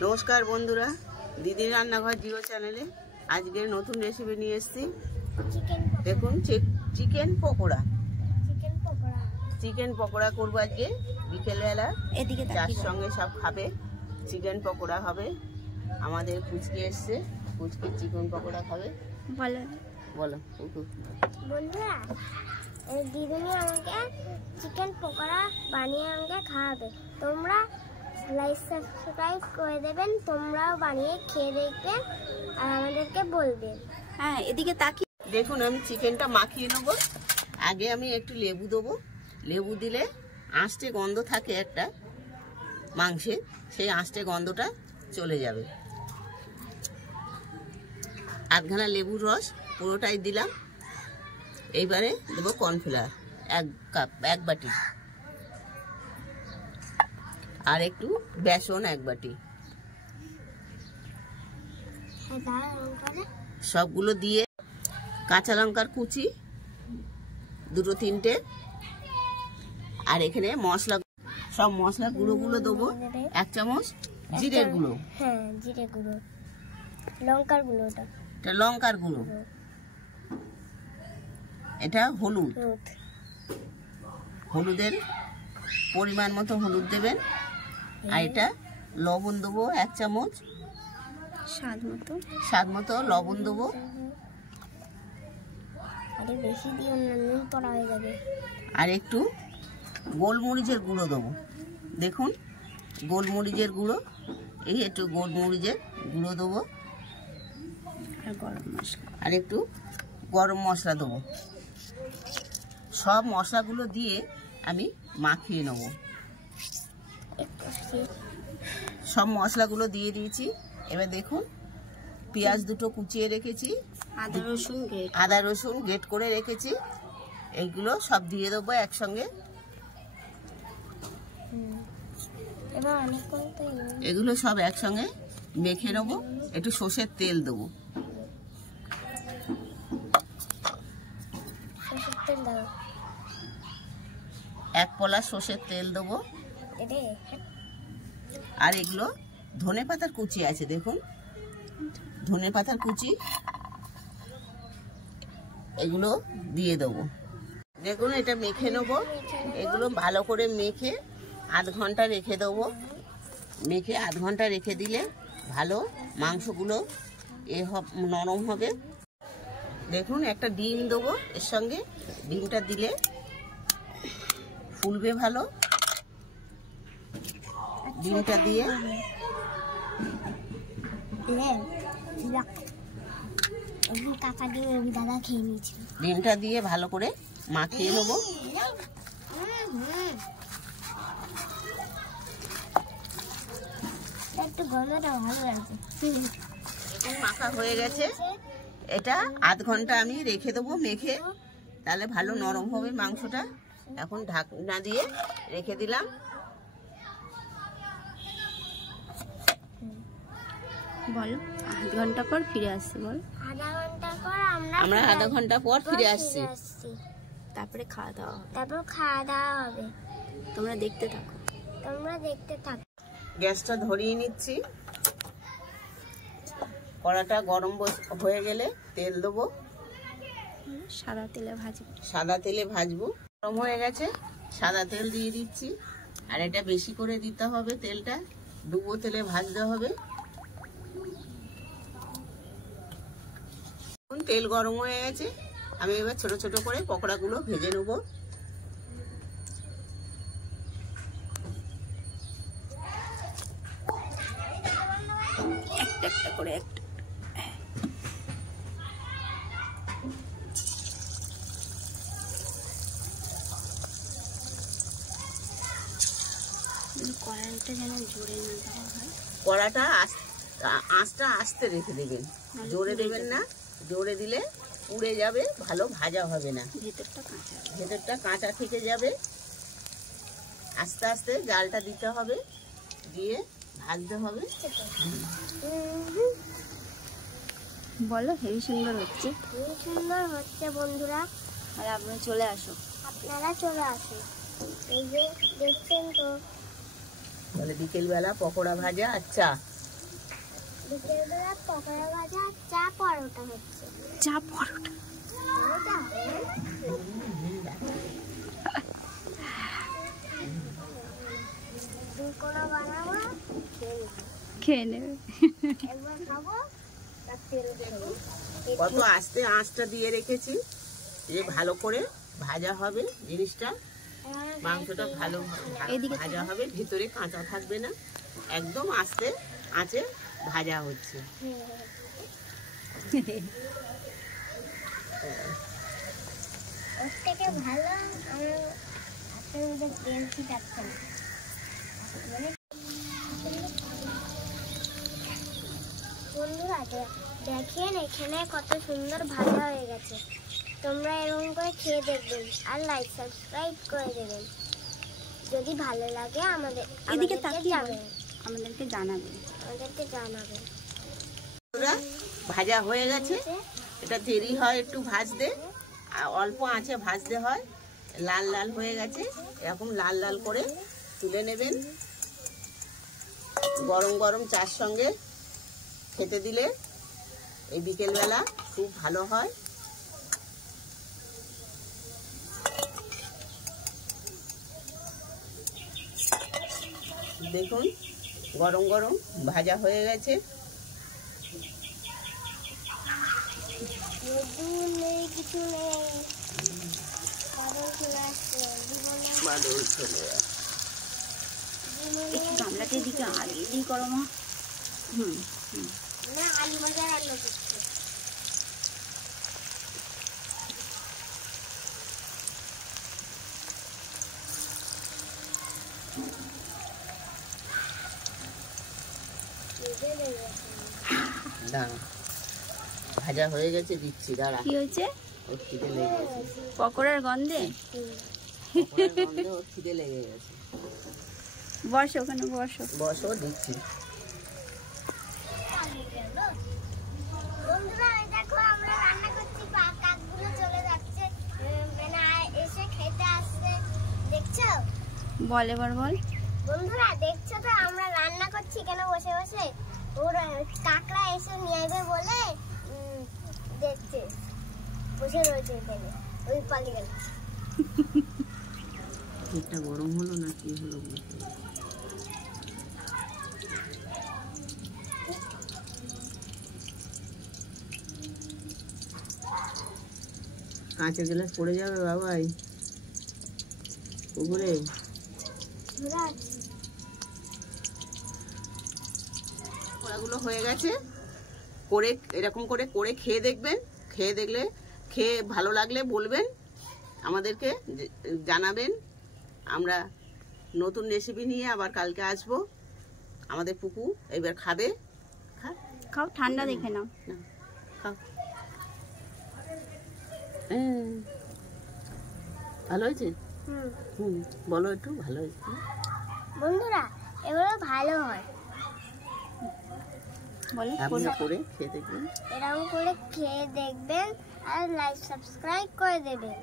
नमस्कार बंधुरा दीदी रान्नाघर जिओ चैनेले आज के नतून रेसिपि निये एसेछि देखुन चिकेन पकोड़ा करब आज के बिकेल बेला जार संगे सब खाबे चिकेन पकोड़ा हबे आमादेर पुचकी एसेছে पुचकी चिकेन पकोड़ा खाबे बोलो बोलो बंधुरा दीदी আমাকে চিকেন পকোড়া বানিয়ে আমাকে খাওয়াবে তোমরা লাইক সাবস্ক্রাইব করে দেবেন তোমরাও বানিয়ে খেয়ে দেখবেন আর আমাদেরকে বলবেন হ্যাঁ এদিকে তাকি দেখুন আমি চিকেনটা মাখিয়ে নেব আগে আমি একটু লেবু দেব লেবু দিলে আঁশটে গন্ধ থাকে একটা মাংসে সেই আঁশটে গন্ধটা চলে যাবে আধখানা লেবুর রস পুরোটাই দিলাম এইবারে দেব কর্নফ্লাওয়ার 1 কাপ 1 বাটি আর একটু বেসন 1 বাটি সবগুলো দিয়ে কাঁচা লঙ্কার কুচি দুটো তিনটে আর এখানে মশলা সব মশলা গুঁড়ো দেবো 1 চামচ জিরের গুঁড়ো হ্যাঁ জিরে গুঁড়ো লঙ্কার গুঁড়োটা এটা লঙ্কার গুঁড়ো এটা হলুদ হলুদের পরিমাণ মতো হলুদ দেবেন আর এটা লবণ দেবো 1 চামচ স্বাদ মতো লবণ দেবো আরে বেশি দিও না নুন পড়া হয়ে যাবে আর একটু গোলমরিচের গুঁড়ো দেবো দেখুন গোলমরিচের গুঁড়ো এই একটু গোলমরিচের গুঁড়ো দেবো আর গরম মশলা আর একটু গরম মশলা দেবো সব মশলাগুলো দিয়ে আমি মাখিয়ে নেব সব মশলাগুলো দিয়ে দিয়েছি এবার দেখুন পেঁয়াজ দুটো কুচিয়ে রেখেছি আদা রসুন গ্রেট করে রেখেছি এইগুলো সব দিয়ে দেবো একসঙ্গে এগুলো সব একসঙ্গে মেখে নেবো একটু সর্ষের তেল দেবো এক পলা সর্ষের তেল দেবো আর এগুলো ধনে পাতার কুচি আছে দেখুন ধনে পাতার কুচি এগুলো দিয়ে দেবো দেখুন এটা মেখে নেবো এগুলো ভালো করে মেখে আধ ঘন্টা রেখে দেবো মেখে আধ ঘন্টা রেখে দিলে ভালো মাংসগুলো নরম হবে দেখুন একটা ডিম দেবো এর সঙ্গে ডিমটা দিলে ফুলবে ভালো ডিমটা দিয়ে ডিমটা দিয়ে ভালো করে মাখিয়ে নেবো একটু গন্ধটা ভালো লাগছে মাখা হয়ে গেছে এটা আধ ঘন্টা আমি রেখে দেবো মেখে তাহলে ভালো নরম হবে মাংসটা এখন ঢাকনা দিয়ে রেখে দিলাম বলো আধ ঘন্টা পর ফিরে আসছি বল আধা ঘন্টা পর আমরা আধা ঘন্টা পর ফিরে আসছি তারপরে খাওয়া দাওয়া হবে তোমরা দেখতে থাকো গ্যাসটা ধরিয়ে নিচ্ছি কড়াটা গরম হয়ে গেলে তেল দেবো সাদা তেলে ভাজবো গরম হয়ে গেছে সাদা তেল দিয়ে দিচ্ছি আর এটা বেশি করে দিতে হবে তেলটা ডুবো তেলে ভাজতে হবে তেল গরম হয়ে গেছে আমি এবার ছোট ছোট করে পকোড়াগুলো ভেজে নেবো একটা করে কড়াইটা যেন জোরে না দেওয়া হয় কড়াটা আঁচটা আস্তে রেখে দেবেন জোরে দেবেন না জোরে দিলে পুড়ে যাবে ভালো ভাজা হবে না ভেতরটা কাঁচা থেকে যাবে আস্তে আস্তে জালটা দিতে হবে, দিয়ে ভাজতে হবে। বলো, হেবি সুন্দর হচ্ছে। খুব সুন্দর হচ্ছে বন্ধুরা। আর আপনারা চলে আসো। আপনারা চলে আসুন। এই যে দেখছেন তো, তাহলে বিকেলবেলা পকোড়া ভাজা আর চা। বিকেলবেলা পকোড়া ভাজা আর চা পরোটা হচ্ছে। চা পরোটা। পরোটা দুকোনা বানাবো, খেয়ে নেবে। একবার খাবো, তার তেল দেবো। কত আস্তে আঁচটা দিয়ে রেখেছি, যে ভালো করে ভাজা হবে জিনিসটা, মাংসটা ভালো ভাজা হবে, ভিতরে কাঁচা থাকবে না, একদম আস্তে আঁচে ভাজা হচ্ছে। ওর থেকে ভালো আমার হাতের মধ্যে তেল ছিটাচ্ছে না। বন্ধুরা দেখেন এখানে কত সুন্দর ভাজা হয়ে গেছে। তোমরা এরকম করে খেয়ে দেখবেন আর লাইক সাবস্ক্রাইব করে দেবেন। যদি ভালো লাগে এদিকে তাকিয়ে আমাদেরকে জানাবেন। ভাজা হয়ে গেছে, এটা দেরি হয় একটু ভাজতে, অল্প আঁচে ভাজতে হয়। লাল লাল হয়ে গেছে, এরকম লাল লাল করে তুলে নেবেন। গরম গরম চার সঙ্গে খেতে দিলে এই বিকেলবেলা খুব ভালো হয়। দেখুন গরম গরম ভাজা হয়ে গেছে। কিছু নেই, বাদল চলে একটু গামলাটির দিকে আগে দিই করো মা। না, আলু ভাজা রান্না করছে। দাঁড়া, ভাজা হয়ে গেছে, দিচ্ছি, দাঁড়া। কি হয়েছে? ওর খিদে লেগে গেছে, পকোড়ার গন্ধে। পকোড়ার গন্ধে ওর খিদে লেগে গেছে। বসো ওখানে, বসো। বসো, দিচ্ছি। বন্ধুরা দেখো আমরা রান্না করছি, কাকগুলো চলে যাচ্ছে, মানে এসে খেতে আসছে, দেখছো? বল এবার বল। বন্ধুরা দেখছো তো আমরা রান্না করছি কেন বসে বসে? ওর কাকড়া এসে নিয়ে যাবে বলে দেখছে, বসে রয়েছে এখানে, ওই পালিয়ে গেল। এটা গরম হলো না কি হলো? কাঁচের গ্লাস পড়ে যাবে বাবাই পুকুরে। ওগুলো হয়ে গেছে, করে এরকম করে করে খেয়ে দেখবেন। খেয়ে দেখলে, খেয়ে ভালো লাগলে বলবেন, আমাদেরকে জানাবেন। আমরা নতুন রেসিপি নিয়ে আবার কালকে আসবো। আমাদের পুকু এবার খাবে। খাও, ঠান্ডা দেখে নাও। খাও। ভালো হয়েছে? বলো একটু, ভালো হয়েছে বন্ধুরা? এগুলো ভালো হয়, বলো। আপনারা করে খেয়ে দেখবেন, এরকম করে খেয়ে দেখবেন আর লাইক সাবস্ক্রাইব করে দেবেন।